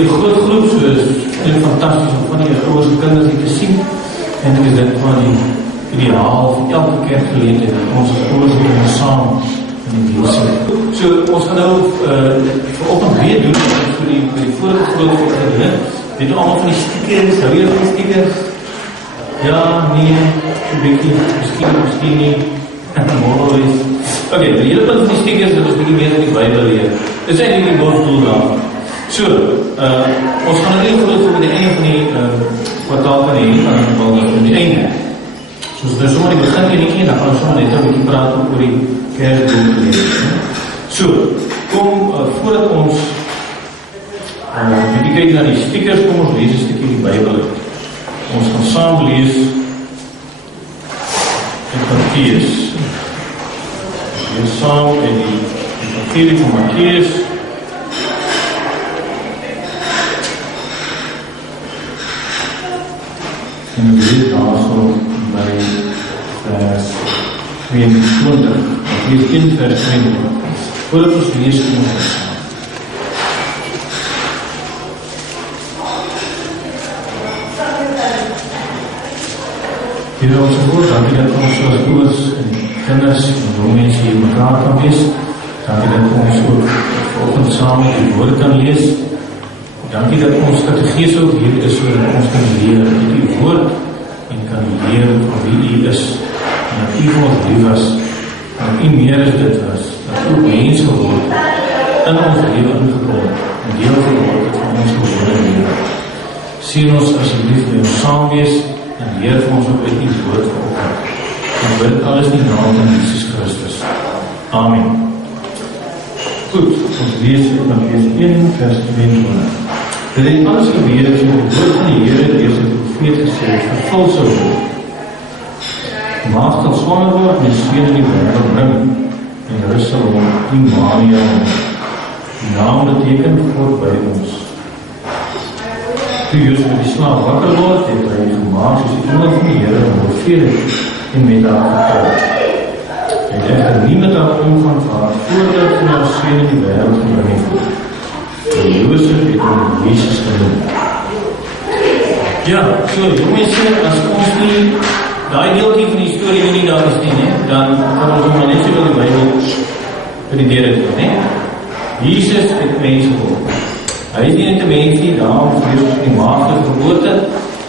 die groot groep, so is dit fantastisch om van die ouers en kinders hier te sien. En ek is dit van die ideaal vir elke kerkgeleentheid dat ons as ouers hier saam in die deel sien. So ons gaan nou vanoggend weer doen vir die vorige groot gedeelte. Weet nou allemaal van die stickers, hou jy van die stickers? Ja, nee, een beetje, miskien nie. Morgen is. Oké, die hele punt van die stickers, dat is een beetje meer in die Bijbel leer. Dit is eigenlijk die hoofddoel daar. So, ons gaan nou heel goed voor die einde van die kwartaal van die einde. So, dus sommer die begin en die einde, dan gaan ons sommer net een beetje praten oor die Kersdoel geleer. So, kom, voordat ons die kyk na die stickers, kom ons lees een stukje die Bijbel. Ons gaan saam lees in Mattheus. Lees saam in die Evangelie van Mattheus. En we lees daar so by vers 22. Mattheus 1 vers 22. Voordat ons lees, kom ons saam. Here ons woord, dankie dat ons soos ouers en kinders en jong mense hier mekaar kan wees. Dankie dat ons ook vanoggend saam die woord kan lees. Dankie dat ons dat die Gees ook hier is, sodat ons kan leer uit die woord en kan leer van wie U is en dat U vir ons lief was en dat U meer as dit was, dat U mens geword in ons lewe ingekom en deel geword het van ons gewone lewe. Sien ons asseblief by ons saam wees en leer vir ons ook uit die woord vanoggend. En bid alles in die naam van Jesus Christus. Amen. Goed, ons lees in Mattheus 1 vers 22. Dit het alles gebeur so die woord van die Here deur sy profeet gesê vervul sou word. Maagd sal swanger word en 'n seun in die wêreld bring en hulle sal hom Immanuel noem. Die naam beteken God by ons. Toe Josef die slaaf wakker word, het hy gemaak soos die engel van die Here beveel en met haar gepraat. Hy het echter nie met haar omgang gehad voordat hy haar seun in die wêreld gebring het. En Josef het hom Jesus genoem. Ja, so jong mense, as ons nie daai deeltjie van die storie nie daar is nie, dan kan ons maar net so wil die Bybel vir die deur doen, né? Jesus het mens geword. Hy is nie net 'n mens nie, daarom vir die maagdelike geboorte.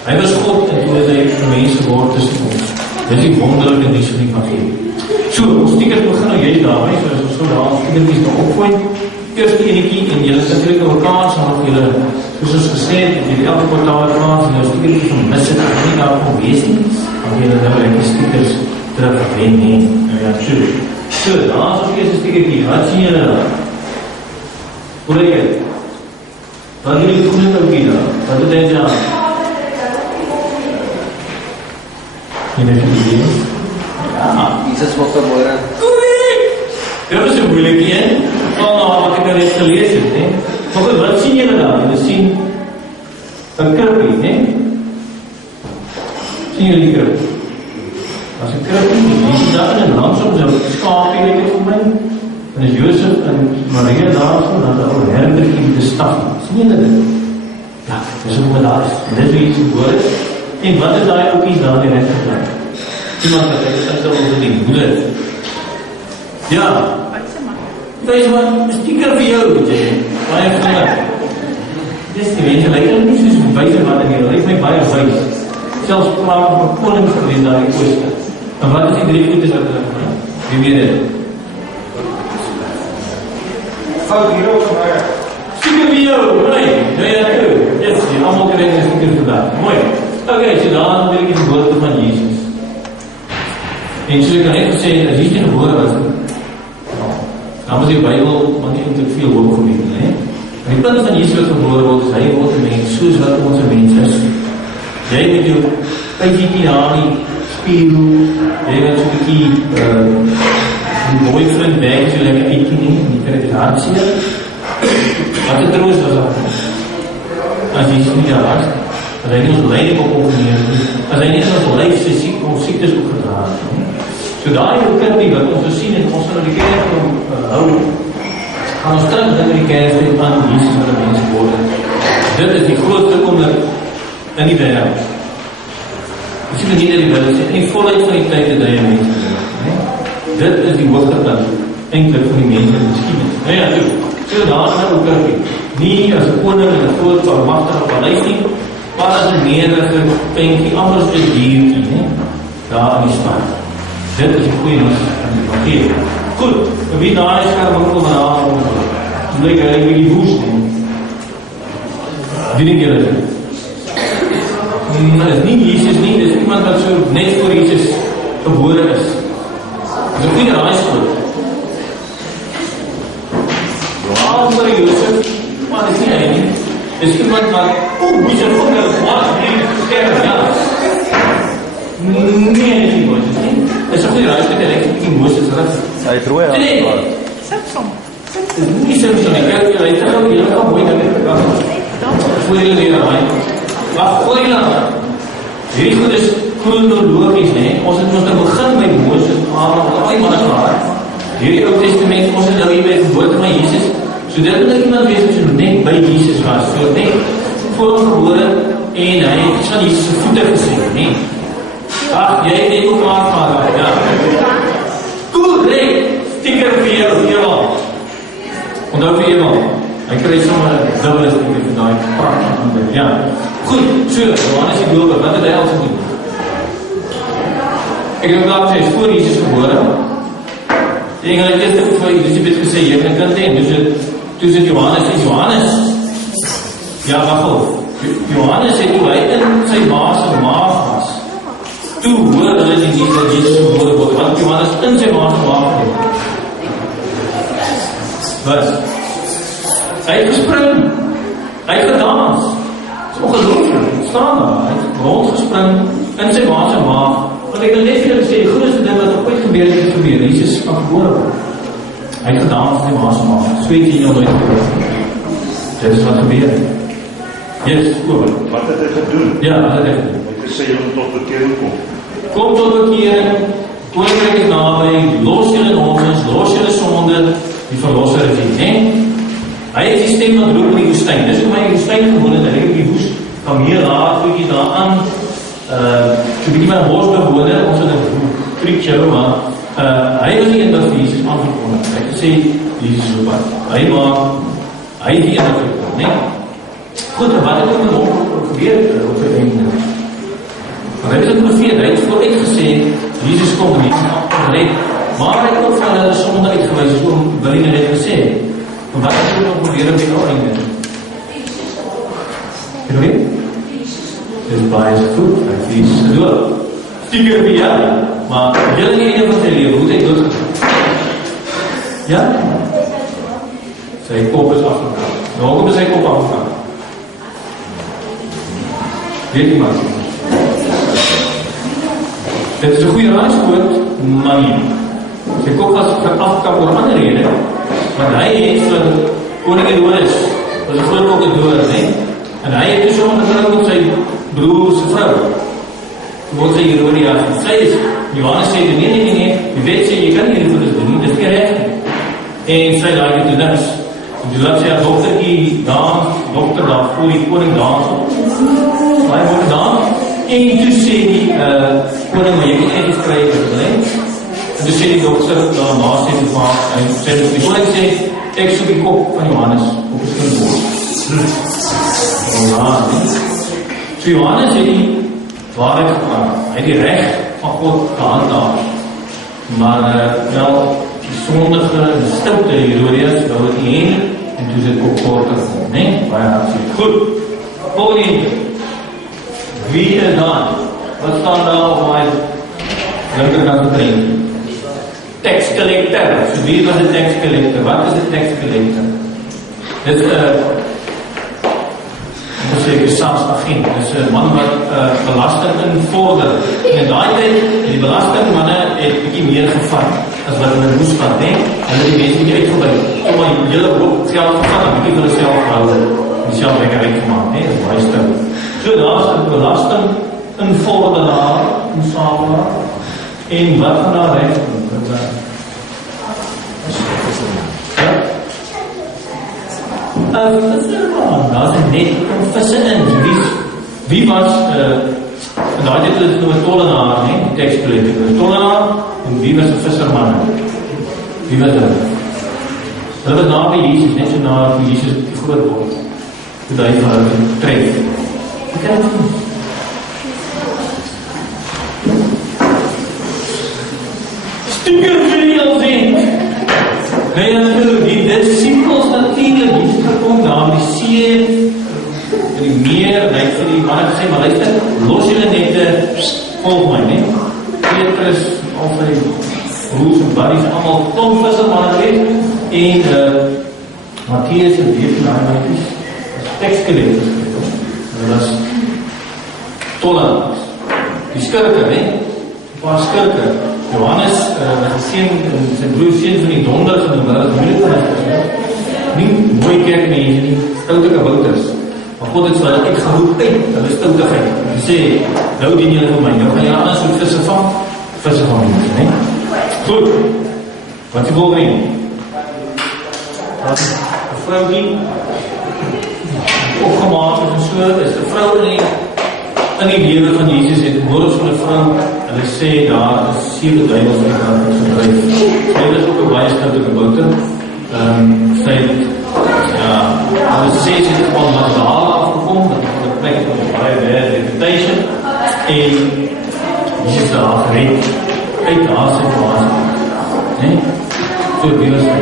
Hy was God en toe het hy 'n mens geword tussen ons. Dit is die wonderlike nuus van die evangelie. So, ons stickers begin nou juist daarmee, so as ons so daar stickertjies kan opgooi. Eerste enetjie en julle is natuurlijk oor kaas, want julle, soos ons gesê het, julle elke kwartaal kaas en jou stickertjie van mis het, en nie daarvan wees nie, want julle nou lekker stickers teruggewen nie. Ja, so, daar is ons eerste stickertjie, wat sien julle daar? Hoe leuk het? Wat doen die groene oukie daar? Wat doet hy daar? En het jy idee? Ja, Jesus wordt geboren. Dit is een moeilijke, hè? Van wat ek nou net gelees het, hè? Maar goed, wat sien julle daar? Julle sien een krippie, hè? Sien julle die krip? As een krippie, die sien daar in een landsom, so skaapie, ek het vir my. En is Josef en Maria daar so, dan het ou herdertjie met 'n staf. Sien julle dit? Ja, dis hoe dit daar is. En dis wie se woord. En wat is daai ouetjie daar in die regterkant? Iemand wat hy sê oor die moeder. Ja. Wees maar, 'n sticker vir jou, weet jy. Baie geluk. Dis die mense, lyk nie soos wyse man nie, lyk my baie wys. Selfs praat van konings gewees daar in Ooste. En wat is die drie goedes wat hulle doen? Wie weet dit? Fout hierop van my. Sticker vir jou, mooi. Ja, toe. Yes, die almal kry 'n sticker vandag. Mooi. Okay, so dan wil ek die geboorte van Jesus. En so ek het gesê, as Jesus gebore was, dan was die Bybel maar nie eintlik veel hoop gebied nie. En die punt van Jesus wat gebore word, is hy word 'n mens soos wat ons 'n mens is. Jy met jou pyjie aan die spieël, jy het so 'n bietjie die boyfriend weg, so lekker eetjie nie, en jy kry dit hartseer. Wat 'n troos was dat. As Jesus nie daar was, as hy nie ons leiding opgeneem het, as hy nie ons lyf sy siektes opgedra het. So daai kind nie wat ons sien en ons in die kerk hou, gaan ons terug in die kerk aan Jesus wat 'n mens geword het. Dit is die grootste kommer in die wêreld. Dit is nie net die wêreld, dit is in die volheid van die tyd dat hy mense is. Dit is die hoogtepunt eintlik van die mense in die geskiedenis. Nou ja, so daar is ook nie as 'n koning in 'n groot almagtige paleis nie, maar as 'n nederige prentjie, amper so 'n diertjie, né? Daar in die stad. Dit is die goeie nuus van die evangelie. Goed, wie daar is, kan ook nog aan lyk hy wie die woes nie. Wie dink julle? Dit is nie Jesus nie, dit is iemand wat so net voor Jesus gebore is. Dit is 'n goeie raaiskoot. Maar Josef, maar dit is nie hy nie. Dit is iemand wat, wie is 'n goeie wat hier ja. Nee, nie Moses nie. Dit is 'n goeie raaiskoot, hy lyk nie Moses rus. Hy het rooi haar. Simpson. Nie Simpson nie, kyk, hy het ook heel gaan mooi daarmee gegaan. Voor julle weer raai. Maar voor julle hierdie goed is chronologies, né? Ons het moet begin by Moses, Abraham, al die manne gehad. Hierdie Ou Testament, ons het nou hier by die geboorte van Jesus. So dit moet iemand wees wat so net by Jesus was. So net voor hom gebore en hy het van Jesus se voete gesien, né? Ag, jy het net ook maar gehad, ja. Korrek, sticker vir jou. Onthou vir jou. Hy kry sommer 'n dubbele sticker vir daai pragtige. Ja. Goed, so, Johannes die Doper, wat het hy al gedoen? Ek het ook gesê, voor Jesus gebore. En hy het eerst vir Elisabeth gesê, jy kan kind hê, toe sê Johannes, ja, wacht op, Johannes het toe hy in sy ma se maag was, toe hoor hulle nie dat Jesus gebore word, want Johannes in sy ma se maag was. Wat? Hy het gespring, hy het gedans, dit is ongelooflik, staan daar, hy het rondgespring in sy ma se maag. Want ek wil net vir julle sê, die grootste ding wat ooit gebeur het gebeur, Jesus kan gebore word. Hy het gedaan as die maas maak, so het jy jou nooit gebeur. Dit is wat gebeur. Yes, oor. Wat het hy gedoen? Ja, wat het hy gedoen? Hy het gesê, jy moet tot bekering kom. Kom tot bekering, koninkryk is naby, los julle nonsens, los julle sonde, die verlosser is hier, né? Hy het die stem wat roep in die woestyn. Dis hoe my die woestyn gewoon het, hy het die woest, van hier raad, voetjie daar aan, so bietjie my bos bewoner, ons het een preacher, maar hy was die een wat vir Jesus aangekondig. Hy het gesê, Jesus is op pad. Hy het die een wat gekom, ne? Goed, wat het ook met hom gebeur op sy einde? Maar hy het het beveel, hy het vooruit gesê, Jesus kom en Jesus aangered, maar hy het ook van hulle sonde uitgewys, so wil hy net gesê. Maar wat het ook nog gebeur op die einde? Jy weet? Dis baie goed, hy het Jesus gedood. Stieker vir jou, maar julle nie ene van sy lewe, hoe het hy doodgegaan? Ja? Sy kop is afgekant. Waarom is sy kop afgekant? Weet iemand? Dit is 'n goeie raaiskoot, maar nie. Sy kop was afgekant oor ander rede, want hy het van koning Herodes, was 'n groot kop gedood, né? En hy het dus ondergetrou met sy broer se vrou. Word sy Herodia, sy is, Johannes sê, nee, die wet sê, jy kan nie hierdie voedes doen nie, dit is nie recht nie. En sy laat jy toe niks. En toe laat sy haar dokterkie dans, dokter daar voor die koning dans, sy word dans, en toe sê die koning, maar jy kan nie skryf, en toe sê die dokter, daar sê die vaak, en sê die koning sê, ek soek die kop van Johannes, op die skindboord. So Johannes het die waarheid gepraat. Hy het die reg van God gehandhaaf. Maar wel, die sondige en stilte Herodias wou het nie heen, en toe dit ook korter vond, ne? Baie hartstikke goed. Volgende. Wie is daar? Wat staan daar op my linkerkant print? Tax collector. So wie was die tax collector? Wat is die tax collector? Dit is SARS-agent, dit is 'n man wat belasting invorder. En in daai tyd, die belastingmanne het bietjie meer gevat as wat hulle moes vat, né? Hulle het die mense bietjie uitgebuit. So maar die hele hoop geld gevat, en bietjie vir hulle self gehou, en self lekker uitgemaak, né? Dit is baie stil. So daar is 'n belasting invorderaar, insamelaar, en wat gaan daar reg doen? Ja? visserman, daar is net visse in. Wie was, en daar het het noem 'n tollenaar, nee, die tekstbeleid, 'n tollenaar, en wie was 'n visserman? Wie was dit? Hulle was naby Jesus, net so na toe Jesus groot word, toe hy vir hulle tref. Ek kan het nie. Stiekem vir die al sien. Nee, natuurlijk, die disciples natuurlijk, die is gekom daar met die see, in die meer, en hy het vir die manne gesê, maar luister, los julle nette, volg my, nee. Petrus, al sy broers en buddies, allemaal tomvisse manne geweest, en Matthäus en Weeflaarmetjes, as tekstgeleerders geweest, en dat was tollenaars, die skurke, nee, een paar skurke, Johannes, zijn broer seun van die donder genoem, dat is moeilijk van het. Nie mooi kerkmense nie, stoute kabouters. Maar God het vir hulle uitgeroep uit, hulle stoutigheid. Hy sê, nou dien julle vir my, nou gaan julle anders soort visse van mense, nee? Goed, wat die volgende? Een vrou die opgemaakt is en so, is die vrou in die lewe van Jesus het woord van 'n vrou, hulle sê daar is 7 duivels in die kant gedryf. Sy is ook 'n baie stoute kabouter. Sy het, hulle sê sy het van Magdala afgekom, dat is 'n plek van 'n baie bad reputation, en Jesus daar gered, uit haar situasie. Nee? So wie was sy?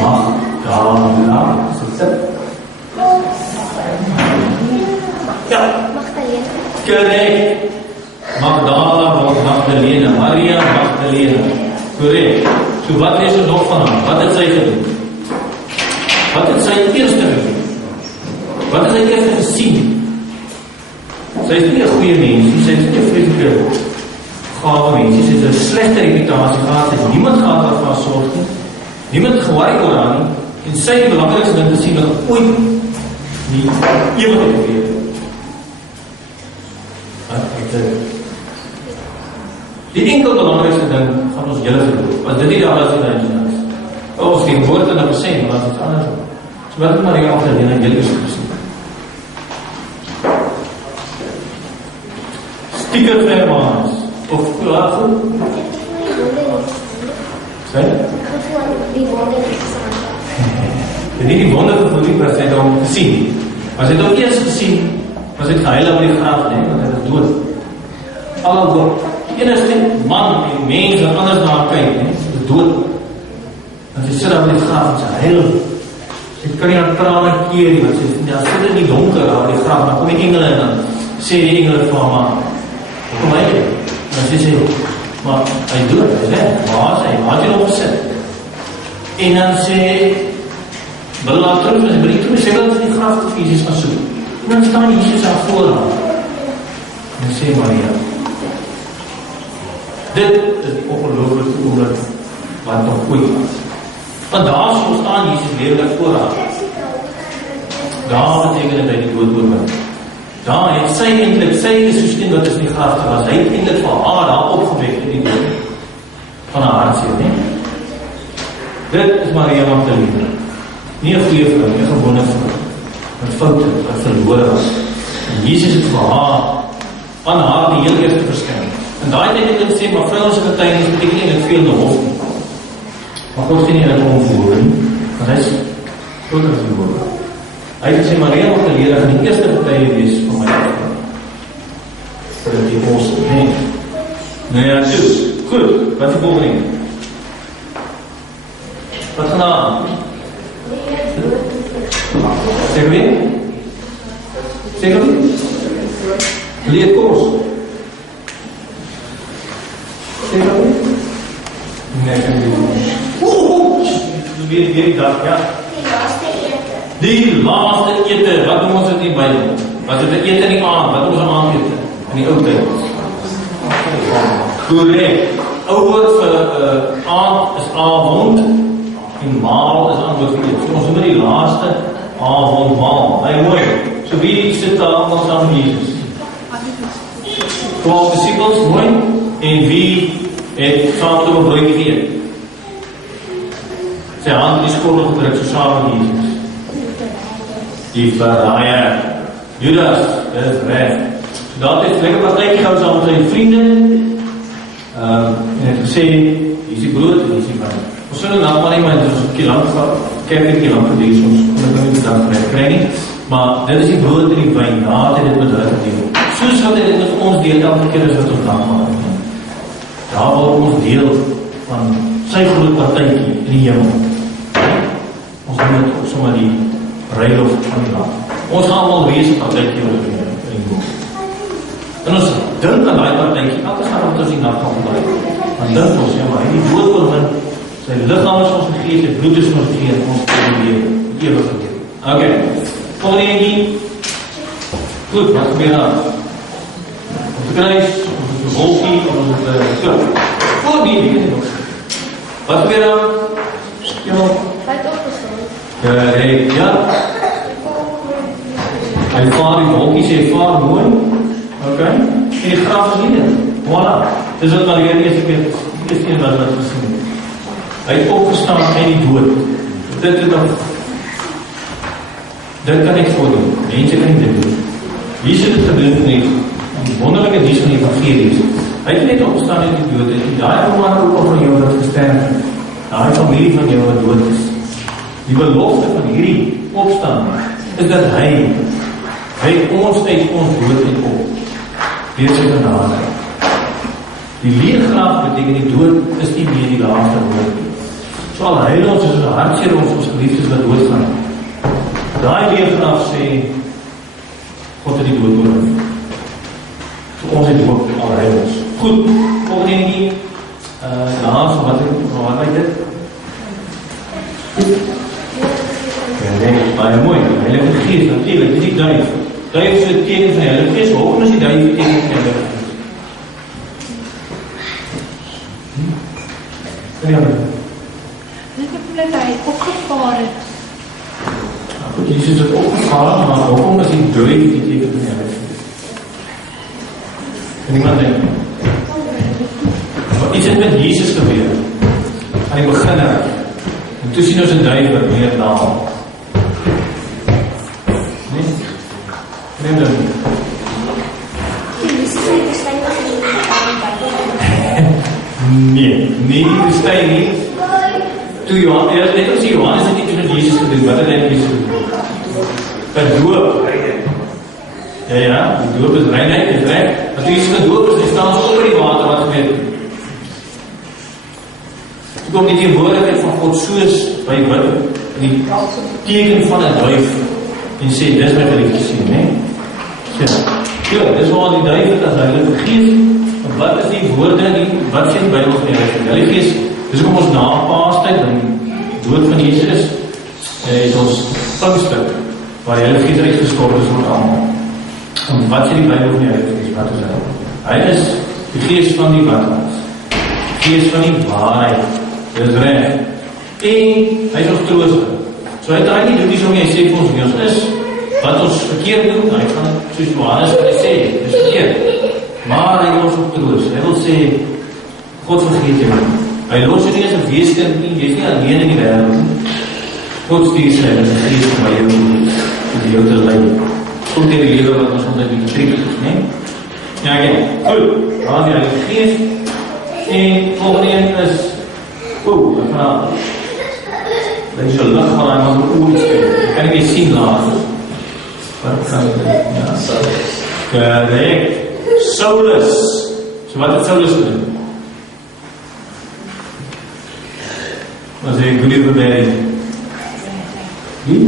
Magdala, is dit sit? Ja. Correct. Magdala of Magdalena, Maria Magdalena. Correct. So wat is er nog van haar? Wat het sy gedoen? Wat het sy eerste gedoen? Wat het sy eerste gesien? Sy is nie 'n goeie mens, sy is nie 'n vreeslike gave mens, sy het 'n slegte reputasie gehad, sy het niemand gehad wat vir haar sorg nie, niemand gewaai oor haar nie, en sy die belangrikste ding te sien wat ooit nie ewig gebeur. Die enkel belangrikste ding van ons hele geloof, was dit nie daar was in Nederlands. Ons die woord in 1%, maar dat is iets anders. So wat het Maria Magdalena heel gesien? Stieker vermaans, of klaar goed? Sê? Die wonder Het nie die wonder gevoel nie, maar sy het hom gesien. Maar sy het ook eers gesien, maar sy het gehuil op die graf, nee, want hy was dood. Alhoewel, die enigste man en mens wat anders na haar kyk, nee, is dood. En sy sit op die graf en sy huil. Sy kan nie haar trane keer nie, want sy sit in die donker op die graf, dan kom die engele en dan sê die engele van haar, kom hy hier. En sy sê, maar hy is dood, hy is weg, waar is hy? Waar het hy nog gesit? En dan sê, wil laat terug, en bring terug, sê dat die graf te fysisk gaan soek. En dan staan Jesus aan voor haar. En sê Maria, dit is die ongelooflijke oomblik wat nog ooit was. Want daar so staan Jesus lewendig voor haar. Daar beteken dit hy die dood oorwin. Daar het sy eintlik, sy is soos een wat is in die graf was. Hy het eintlik van haar daar opgewek in die dood van haar hartseer, nie? Dit is Maria Magdalena. Nie 'n goeie vrou, nie 'n gewone vrou. Wat foute, wat verlore was. En Jesus het vir haar, aan haar die heel eerste verskyn. En daai tyd het hy gesê, maar vrouens se getuienis beteken nie net veel na hof nie. Maar God sien nie dat hom voor nie, want hy is groter as die woord. Hy het gesê, Maria Magdalena gaan die eerste getuie wees van my vrou. Vir die apostel, nee. Nou ja, dus, goed, wat is die volgende? Wat gaan aan? Zeg weer? Zeg weer? Leer koers. Zeg weer? Nee, ik kan niet doen. Weer die dag, ja. Die laaste ete, wat doen ons dit nie by? Wat is die ete nie aan? Wat doen ons aan ete? In die ou tyd. Correct. Ou woord vir aand is avond en maal is antwoord vir ete. So ons noem die laaste avondmaal. Baie mooi. So wie sit daar allemaal saam met Jesus? 12 disciples, mooi. En wie het saam met hom 'n broodjie geëet? Sy hand in die skottel gedruk, so saam met Jesus. die verraaier. Judas, dit is reg. So daar het lekker partytjie gehou saam met sy vriende. En het gesê, hier is die brood en hier is die wyn. Ons sou nou maar nie, maar dit is ons kielant, kerk en kielant gedees, ons kon het nou nie bedankt vir kry nie. Maar dit is die brood en die wyn, daar het dit met hulle gedeel. Soos wat hy dit met ons deel, elke keer is wat ons dankbaar is. Daar wil ons deel van sy groot partytjie in die hemel. Ons doen dit ook sommer die bruiloft van die land. Ons gaan allemaal wees een partytjie in die boek. En ons dink aan die partytjie, elke gaan wat ons die nacht gaan gebruik. Dan dink ons, ja, maar hy die dood oorwin, sy lichaam is ons gegeet, sy bloed is ons gegeet, ons kan die eeuwig gegeet. Ok, volgende eentjie. Goed, wat gebeur daar? Ons kruis, ons wolkie, ons klip. Voor die weet nog. Wat gebeur daar? Ja. Hy het opgestaan. Ja. Hy vaar die wolkie, sê vaar mooi. Ok, en die graf is hier. Voilà. Dis wat al weer die eerste keer wat gesien het. Hy het opgestaan uit die dood. Dit kan ek voordoen. Mense kan nie dit doen. Wie sê dit gebeurt nie? Die wonderlijke dies van die evangelies. Hy het net opgestaan uit die dood. En daar maar ook van jou wat gesterf het. Daar familie van jou wat dood is. Die belofte van hierdie opstaan is dat hy ons uit ons dood en op. Weer sy genade. Die leergraaf beteken die dood is nie meer die laatste woord. So al heil ons is ons hartseer ons geliefdes wat doodgaan. Daai leergraaf sê God het die dood oorwin. So ons het hoop al heil ons. Goed, volgende eentjie. So wat lyk dit? Baie mooi, Heilige Gees, natuurlijk, dis die duif. Duif is het teken van die Heilige Gees, waarom is die duif die teken van die Heilige Gees? Dit betekent hy opgevaar het. Goed, Jesus het opgevaar, maar waarom is die duif die teken van die Heilige Gees? Kan iemand denk? Iets het met Jesus gebeur, aan die beginner. En toe sien ons een duif wat meer naal. Nee, dat niet. Nee, die woestijn niet. Toe Johannes, net als Johannes het iets met Jezus gedoen, wat het hy Jezus gedoen? Het doop. Ja, die doop is reinheid, is recht. Maar toe Jezus gedoop is, hy staan so oor die water, wat gebeur. Toe kom die teenwoordigheid van God soos by wat, die teken van een duif, en sê, dis my geliefde sien, nee? Ja, dis waar die duif het as Heilige Gees. En wat is die woorde, wat sê die Bybel van die Heilige Gees? Dis ook om ons na Paastyd, die dood van Jesus, is ons Pinkster, waar die Heilige Gees uitgestort is oor almal. En wat sê die Bybel van die Heilige Gees? Wat is hy? Hy is die Gees van die wat? Die Gees van die waarheid. Dis reg. En hy is ons trooster. So hy draai nie doen nie so nie, hy sê vir ons wie ons is, wat ons verkeerd doen, hy gaan, soos Johannes wat hy sê, dis verkeerd. Maar hy wil ons op troos. Hy wil sê, God vergeet jou. Hy los jy nie as een weeskind nie, jy is nie alleen in die wêreld. God stuur sy, dat die Gees van jou in jou te lei. Kom tegen die lewe wat ons onder die getrek is, nie? Ja, kijk, goed. Daar is die Heilige Gees. En volgende een is, ek vraag. Dat is jou licht van hy maar moet oorspeel. Ek kan nie meer sien later. Wat kan ek doen? Ja, Saulus. Correct. Saulus. So wat het Saulus gedoen? Was hy goeie beberry? Wie?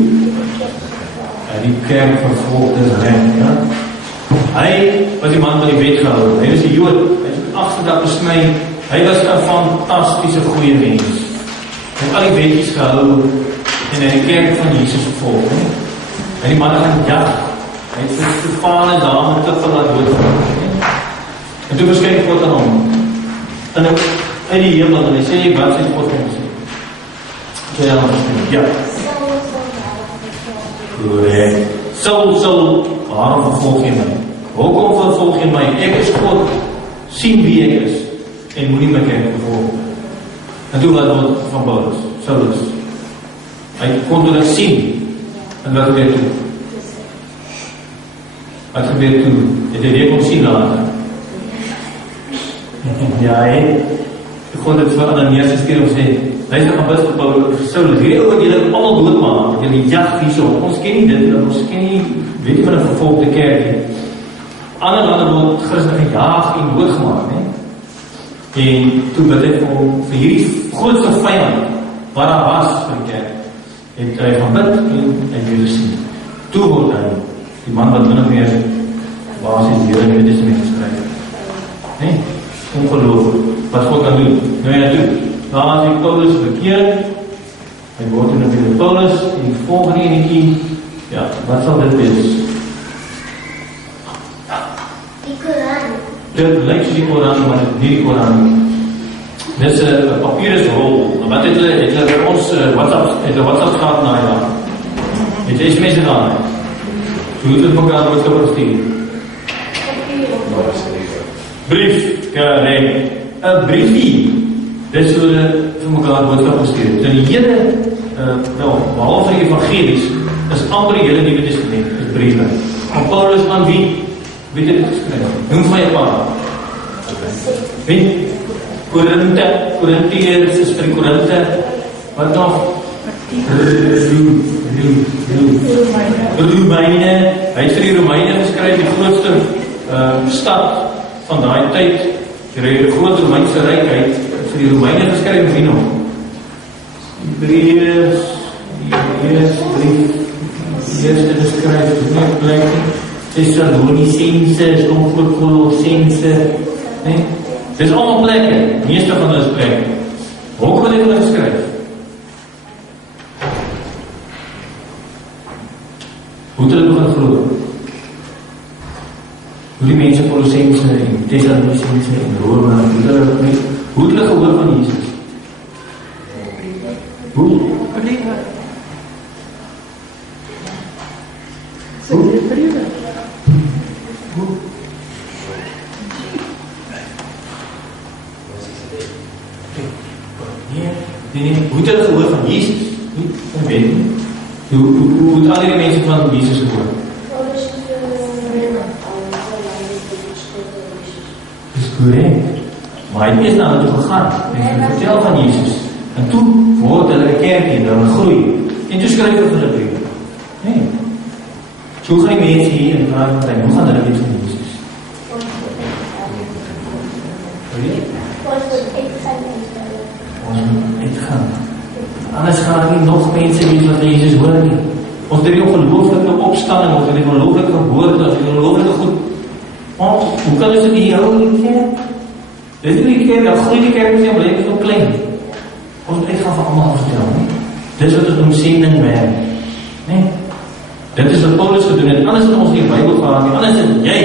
Die kerk vervolgd is recht, ja? Hy was die man wat die wet gehou. Hy was die Jood. Hy is op 8 dag besny. Hy was een fantastische goeie mens. Hy het al die wetjies gehou en hy die kerk van Jesus gevolg. En die man gaan jag. Hy het vir Stefane daar met te laat doodgemaak. En toe verskyn God aan hom. En uit die hemel en hy sê, wat sê God en sê? Sê hy aan hom, ja. Correct. Saul, waarom vervolg jy my? Hoekom vervolg jy my? Ek is God. Sien wie ek is. En moet nie my kerk vervolg. En toe wat van Paulus, Saulus. Hy kon dit sien. En wat weer toe? Wat gebeur toe? Het hy weer kom sien later? Ja, God het vir Ananias gestuur om sê, luister apostel Paulus, Saulus, hierdie ou wat julle almal doodmaak, julle jag hierso, ons ken nie dit, ons ken nie, weet nie van 'n vervolgde kerk nie. Ander lande word Christene gejaag en doodgemaak, né? En toe bid hy vir hierdie grootste vyand, wat daar was vir die kerk, het hy gaan bid en hy wil sien. Toe word hy, die man wat min of meer basis die Here Nuwe Testament geskryf het. Nee, ongelooflik. Wat God kan doen. Nou ja, doen. Daar is die Paulus bekeer. Hy word in die Paulus en die volgende enetjie, ja, wat sal dit wees? Die Koran. Dit lyk soos die Koran, maar dit is nie die Koran nie. Dit is 'n papieren rol. Wat het hulle vir ons WhatsApp gehad na ja. Het jy SMS gedaan? So het hulle mekaar boodskap gestuur. Brief, korrek. 'n briefie. Dis hoe hulle vir mekaar boodskap gestuur het. En die hele behalwe die evangelies is amper die hele Nuwe Testament, is briewe. Van Paulus aan wie? Wie het dit geskryf? Noem my 'n paar. Wie? Korintiërs is vir Korinte. Wat nog? Romeine. Hy het vir die Romeine geskryf, die grootste stad van daai tyd. Die groot Romeinse ryk, hy het vir die Romeine geskryf, wie nog? Hebreërs, brief, die eerste geskryf, dit net blyk. Thessalonicense, Kolossense, nee? Dit is allemaal plekke, die meeste van hulle is plekke. Hoekom het hulle geskryf? Hoe het hulle begin glo? Hoe die mense Kolossense en Thessalonicense en Rome, hoe het hulle gehoor van Jesus? Hoe? Hoe het hulle gehoor van Jesus? Hoe het al die mense van Jesus gehoor? Dis korrek. Maar hy is na hulle toe gegaan en vertel van Jesus. En toe word hulle 'n kerk en hulle groei. En toe skryf hy hulle briewe. Nee. So gaan die mense hier en vraag met hy, hoe gaan hulle weet van Jesus? Ons moet uitgaan. Anders gaan nie nog mense weet wat Jesus hoor nie. Ons het die ongelooflike opstanding, ons het die ongelooflike geboorte, ons het die ongelooflike goed. Want, hoe kan ons dit nie hou in die kerk? Dit is die kerk, dat groei die kerk is blyk so klein. Ons moet uitgaan van allemaal vertel, nie? Dit is wat ons om sending werk. Nee? Dit is wat Paulus gedoen het, anders het ons die Bybel gehad nie, anders het jy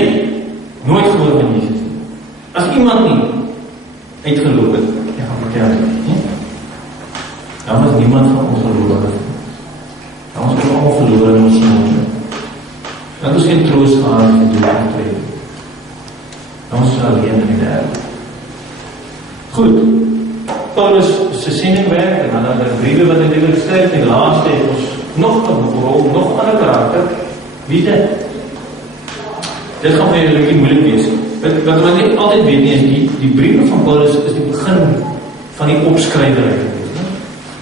nooit gehoor van Jesus. As iemand nie uitgeloof het, jy gaan vertel het, nie? Dan was niemand van ons verloren. Dan was ons allemaal verloren in ons moeder. Dan was geen troost gehad in die doorgetreden. Dan was ons alleen in die derde. Goed. Paulus se sendingwerk en dan die briewe wat hy geskryf, die laaste het ons nog 'n rol, nog 'n ander karakter. Wie dit? Dit gaan vir julle moeilik wees. Wat ons nie altyd weet nie, is die briewe van Paulus is die begin van die opskrywerry.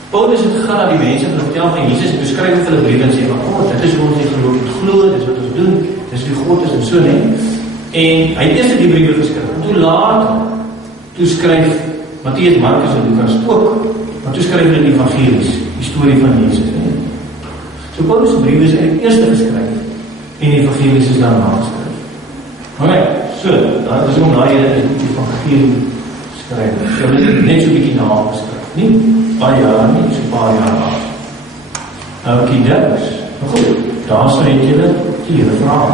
Paulus het gegaan na die mense en vertel van Jesus, en beskryf vir hulle briewe en sê, maar dit is hoe ons die geloof moet glo, dit is wat ons doen, dit is wie God is en so nie. En hy het eerst die briewe geskryf, en toe later, toe skryf Mattheus, Markus en Lukas ook, maar toe skryf hy die evangelies, die storie van Jesus. Nie? So Paulus' briewe is eintlik eerste geskryf, en die evangelies is daarna geskryf. Maar so, dat is om daai die evangelie skryf. So dit is net so 'n bietjie nageskryf, nie? Paar jaar nie, so paar jaar af. Nou, kieders. Nou goed, daar sal het julle die vraag.